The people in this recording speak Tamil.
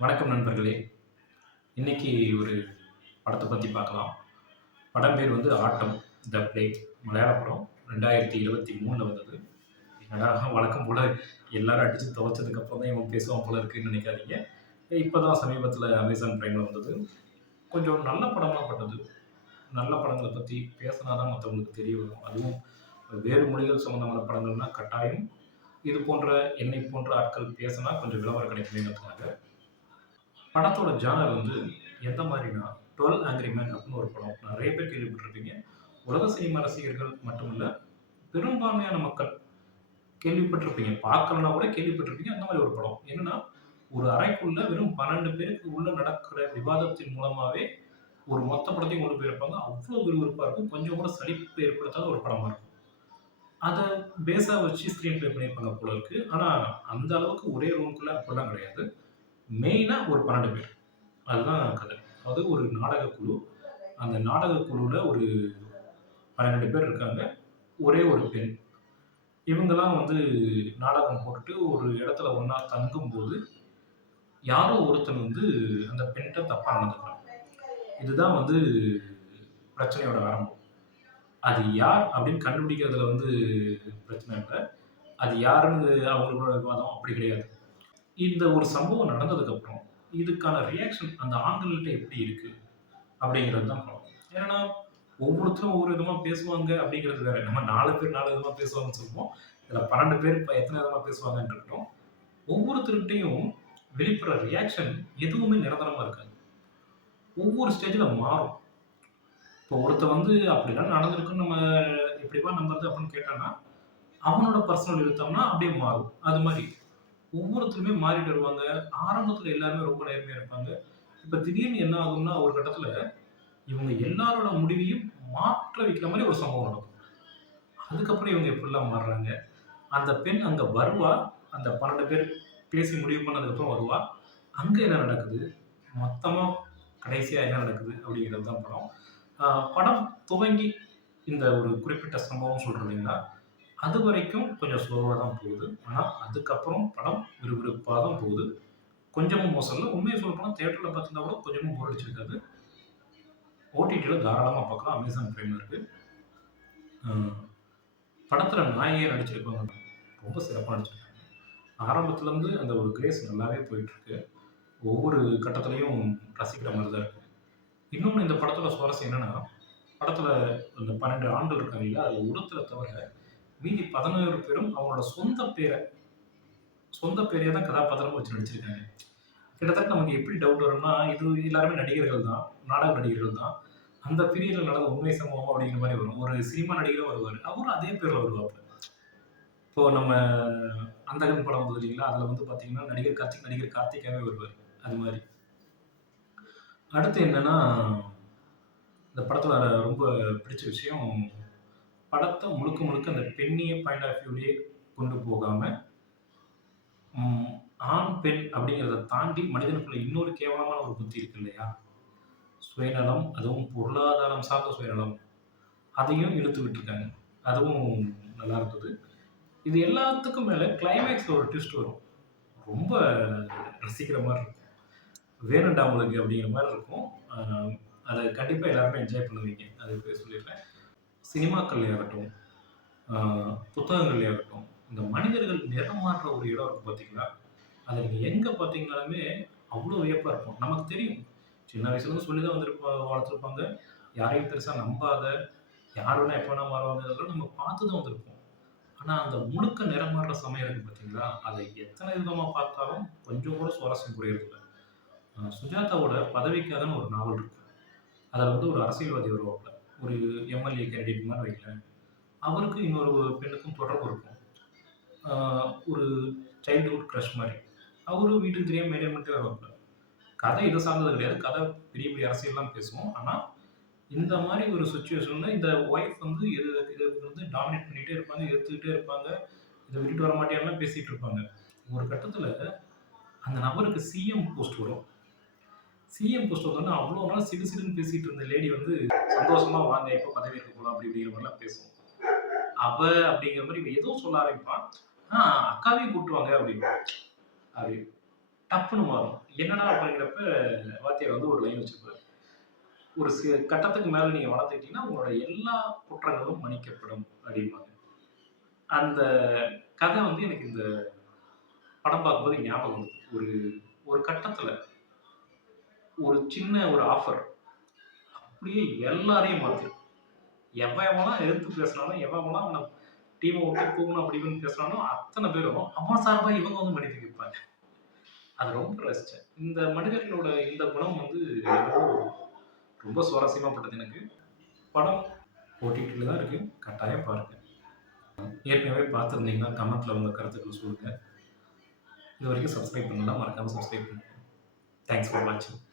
வணக்கம் நண்பர்களே! இன்னைக்கு ஒரு படத்த பத்தி பார்க்கலாம். படம் பேர் வந்து ஆட்டம், த பிளே மலையாள படம். 2023ல வந்தது. என்னடா வழக்கம் போல எல்லாரும் அடிச்சு துவைச்சதுக்கு அப்புறம் தான் இவன் பேசுவான் போல இருக்குன்னு நினைக்காதீங்க. இப்பதான் சமீபத்தில அமேசான் பிரைம்ல வந்தது. கொஞ்சம் நல்ல படமா பட்டது. நல்ல படங்கள பத்தி பேசினா தான் மத்தவங்களுக்கு தெரிய வரும். அதுவும் வேறு மொழிகள் சம்மந்தமான படங்கள்னா கட்டாயம் இது போன்ற என்னை போன்ற ஆட்கள் பேசினா கொஞ்சம் விளம்பரம் கிடைக்குமேங்கிறதுக்காக படத்தோட ஜானர் வந்து எந்த மாதிரினா, 12 ஆங்ரி மேன் அப்படின்னு ஒரு படம். நெறைய பேர் கேள்விப்பட்டிருப்பீங்க. உலக சினிமா ரசிகர்கள் மட்டும் இல்ல, பெரும்பான்மையான மக்கள் கேள்விப்பட்டிருப்பீங்க. பார்க்கலனா கூட கேள்விப்பட்டிருப்பீங்க. அந்த மாரி ஒரு படம். என்னன்னா, ஒரு அறைக்குள்ள வெறும் 12 பேருக்கு உள்ள நடக்கிற விவாதத்தின் மூலமாவே ஒரு மொத்த படத்தையும் கொண்டு போயிருப்பாங்க. அவ்ளோ விறுவிறுப்பா இருக்கும். கொஞ்சம் கூட சலிப்பு ஏற்படுத்தாத ஒரு படமா இருக்கும். அத பேஸா வச்சு ஸ்க்ரீன் ப்ளே பண்ணியிருப்பாங்க போல இருக்கு. ஆனா, அந்த அளவுக்கு ஒரே ரூம்க்குள்ள அப்படிலாம் கிடையாது. மெயினா ஒரு 12 பேர். அதுதான் கதை. அதாவது ஒரு நாடக குழு. அந்த நாடக குழுவுல ஒரு 12 பேர் இருக்காங்க. ஒரே ஒரு பெண். இவங்கலாம் வந்து நாடகம் போட்டுட்டு ஒரு இடத்துல ஒண்ணா தங்கும்போது, யாரோ ஒருத்தன் வந்து அந்த பெண்ட்ட தப்பா நடந்துக்கிறான். இதுதான் வந்து பிரச்சனையோட ஆரம்பம். அது யார் அப்படின்னு கண்டுபிடிக்கிறதுல வந்து பிரச்சனை இல்ல. அது யாருன்னு அவங்களோட விவாதம் அப்படி கிடையாது. இந்த ஒரு சம்பவம் நடந்ததுக்கப்புறம், இதுக்கான ரியாக்ஷன் அந்த ஆண்கள்ட்ட எப்படி இருக்கு? அப்படிங்கிறது தான் படம். ஏன்னா, ஒவ்வொருத்தரும் ஒவ்வொரு விதமா பேசுவாங்க அப்படிங்கிறது வேற. நம்ம 4 பேர் 4 விதமா பேசுவாங்கன்னு சொல்லுவோம். இதுல 12 பேர் இப்ப எத்தன விதமா பேசுவாங்கன்னு இருக்கட்டும். ஒவ்வொருத்தர்கிட்டயும் வெளிப்படுற ரியாக்ஷன் எதுவுமே நிரந்தரமா இருக்காது. ஒவ்வொரு ஸ்டேஜ்ல மாறும். இப்போ ஒருத்தன் வந்து அப்படிலாம் நடந்திருக்குன்னு நம்ம எப்படிப்பா நம்புறது அப்படின்னு கேட்டான்னா, அவனோட பர்சனல் எடுத்தோம்னா அப்படியே மாறும். அது மாரி ஒவ்வொருத்தருமே மாறிட்டு வருவாங்க. ஆரம்பத்துல எல்லாருமே ரொம்ப நேர்மையா இருப்பாங்க. இப்ப திடீர்னு என்ன ஆகும்னா, ஒரு கட்டத்துல இவங்க எல்லாரோட முடிவையும் மாற்ற வைக்கிற மாரி ஒரு சம்பவம் நடக்கும். அதுக்கப்புறம் இவங்க எப்படிலாம் மாறுறாங்க? அந்த பெண் அங்க வருவா. அந்த 12 பேர் பேசி முடிவு பண்ணதுக்கப்புறம் வருவா. அங்க என்ன நடக்குது? மொத்தமா கடைசியா என்ன நடக்குது? அப்படிங்கிறது தான் படம். அ படம் துவங்கி இந்த ஒரு குறிப்பிட்ட சம்பவம் சொல்றோம் இல்லைங்களா? அதுவரைக்கும் கொஞ்சம் ஸ்லோவா தான் போகுது. ஆனா, அதுக்கப்புறம் படம் விறுவிறுப்பா தான் போகுது. கொஞ்சமும் மோசம் இல்ல. உண்மைய சொல்லப்போனா தியேட்டர்ல பார்த்திருந்தா கூட கொஞ்சமும் போர் அடிச்சிருக்காது. ஓடிடில தாராளமா பார்க்கலாம். அமேசான் பிரைம்ல இருக்கு. அ படத்துல நாயகியா நடிச்சிருக்கவங்க ரொம்ப சிறப்பா நடிச்சிருக்காங்க. ஆரம்பத்துலருந்து அந்த ஒரு கிரேஸ் நல்லாவே போயிட்டுருக்கு. ஒவ்வொரு கட்டத்திலயும் ரசிக்கிற மாரி தான் இருக்கு. இன்னொன்னு இந்த படத்தோட சுவாரஸ்யம் என்னன்னா, படத்துல அந்த 12 ஆண்கள் இருக்காங்க இல்லையா? அதுல ஒருத்தர தவிர மீதி 11 பேரும் அவங்களோட சொந்த பேரையே தான் கதாபாத்திரமா வச்சு நடிச்சிருக்காங்க. கிட்டத்தட்ட நமக்கு எப்படி டவுட் வரும்னா, இது எல்லாருமே நடிகர்கள் தான். நாடக நடிகர்கள் தான். அந்த பீரியட்ல நடந்த உண்மை சம்பவம் அப்படிங்கிற மாரி வரும். ஒரு சினிமா நடிகரும் வருவாரு. அவரும் அதே பேர்ல வருவாப்ல. இப்போ நம்ம அந்தகன் படம் வந்தது இல்லைங்களா? அதுல வந்து பார்த்தீங்கன்னா, நடிகர் கார்த்திகாவே வருவாரு. அது மாரி. அடுத்து என்னன்னா, இந்த படத்துல ரொம்ப பிடிச்ச விஷயம், படத்த முழுக்க முழுக்க அந்த பெண்ணிய பாயிண்ட் ஆஃப் வியூலயே கொண்டு போகாம, ம் ஆண், பெண் அப்படிங்கிறத தாண்டி மனிதனுக்குள்ள இன்னொரு கேவலமான ஒரு புத்தி இருக்கு இல்லையா? சுயநலம், அதுவும் பொருளாதாரம் சார்ந்த சுயநலம். அதையும் இழுத்து விட்டுருக்காங்க. அதுவும் நல்லா இருந்தது. இது எல்லாத்துக்கும் மேல கிளைமாக்ஸ்ல ஒரு ட்விஸ்ட் வரும். ரொம்ப ரசிக்கிற மாரி இருக்கும். வேணும்டா உங்களுக்கு அப்படிங்கிற மாரி இருக்கும். அ அத கண்டிப்பா எல்லாருமே என்ஜாய் பண்ணுவீங்க. அது இப்பவே சொல்லிடுறேன். சினிமாக்கள்லயாகட்டும், அ புத்தகங்கள்லயாகட்டும், இந்த மனிதர்கள் நிறம் மாறுற ஒரு இடம் இருக்கு பார்த்தீங்களா? அத நீங்க எங்க பார்த்தீங்கனாலுமே அவ்ளோ வியப்பா இருக்கும். நமக்கு தெரியும். சின்ன வயசுலருந்து சொல்லி தான் வளர்த்துருப்பாங்க. யாரையும் பெருசா நம்பாத, யார் வேணா எப்ப வேணா மாறுவாங்க. அதெல்லாம் நம்ம பார்த்து தான் வந்திருப்போம். ஆனா, அந்த முழுக்க நிறம் மாறுற சமயம் இருக்கு பார்த்தீங்களா? அத எத்தன விதமா பார்த்தாலும் கொஞ்சம் கூட சுவாரஸ்யம் குறையறதில்ல. சுஜாதாவோட பதவிக்காகன்னு ஒரு நாவல் இருக்கு. அதுல வந்து ஒரு அரசியல்வாதி வருவாப்ல. ஒரு எம்.எல்.ஏ கேண்டிடேட் மாரி வைங்களேன். அவருக்கும் இன்னொரு பெண்ணுக்கும் தொடர்பு இருக்கும். ஆ ஒரு சைல்ட்ஹுட் கிரஷ் மாரி. அவரும் வீட்டுக்கு தெரியாம மெயின்டெயின் பண்ணிட்டே வருவாப்ல. கதை இத சார்ந்தது கிடையாது. கதை பெரிய பெரிய அரசியல்லாம் பேசும். ஆனா, இந்த மாரி ஒரு சிச்சுவேஷன்ல இந்த ஒய்ஃப் வந்து இத வந்து டாமினேட் பண்ணிட்டே இருப்பாங்க, எதிர்த்துக்கிட்டே இருப்பாங்க. இத விட்டுட்டு வர மாட்டியான்லாம் பேசிட்டு இருப்பாங்க. ஒரு கட்டத்துல அந்த நபருக்கு சிஎம் போஸ்ட் வரும். சிஎம் போஸ்ட் வந்தோனே அவ்ளோ நாள் சிடு சிடுன்னு பேசிட்டு இருந்த லேடி வந்து சந்தோஷமா வாங்க எப்ப பதவி ஏற்க போலாம் அப்படி இப்படிங்கிற மாரிலாம் பேசும். அவ அப்படிங்கிற மாரி இவன் ஏதோ சொல்ல ஆரம்பிப்பான். ஆ அக்காவையும் கூட்டு வாங்க அப்படிம்பான். அது டப்புன்னு மாறும். என்னடா அப்படிங்கிறப்ப வாத்தியார் வந்து ஒரு லைன் வச்சிருப்பாரு. ஒரு கட்டத்துக்கு மேல நீங்க வளர்ந்துக்கிட்டீங்கன்னா, உங்களோட எல்லா குற்றங்களும் மன்னிக்கப்படும் அப்படிம்பாங்க. அந்த கதை வந்து எனக்கு இந்த படம் பார்க்கும்போது ஞாபகம் வந்தது. ஒரு ஒரு கட்டத்துல ஒரு சின்ன ஒரு ஆஃபர் அப்படியே எல்லாரையும் மாத்திரும். எவன் எவன்லாம் எதிர்த்து பேசினாலும், எவன் எவன்லாம் அவன டீம விட்டு தூக்கணும் அப்படி இப்படின்னு பேசினானோ, அத்தன பேரும் அவன் சார்பா இவங்க வந்து மன்னிப்பு கேட்பாங்க. அத ரொம்ப ரசிச்சேன். இந்த மனிதர்களோட இந்த குணம் வந்து என்னவோ ரொம்ப சுவாரஸ்யமா பட்டது எனக்கு. படம் ஓடிடில தான் இருக்கு. கட்டாயம் பாருங்க. ஏற்கனவே பார்த்திருந்தீங்கன்னா, கமெண்ட்ல உங்க கருத்துக்கள் சொல்லுங்க. இதுவரைக்கும் சப்ஸ்கிரைப் பண்ணலனா மறக்காம சப்ஸ்கிரைப் பண்ணுங்க. தேங்க்ஸ் ஃபார் வாட்சிங்.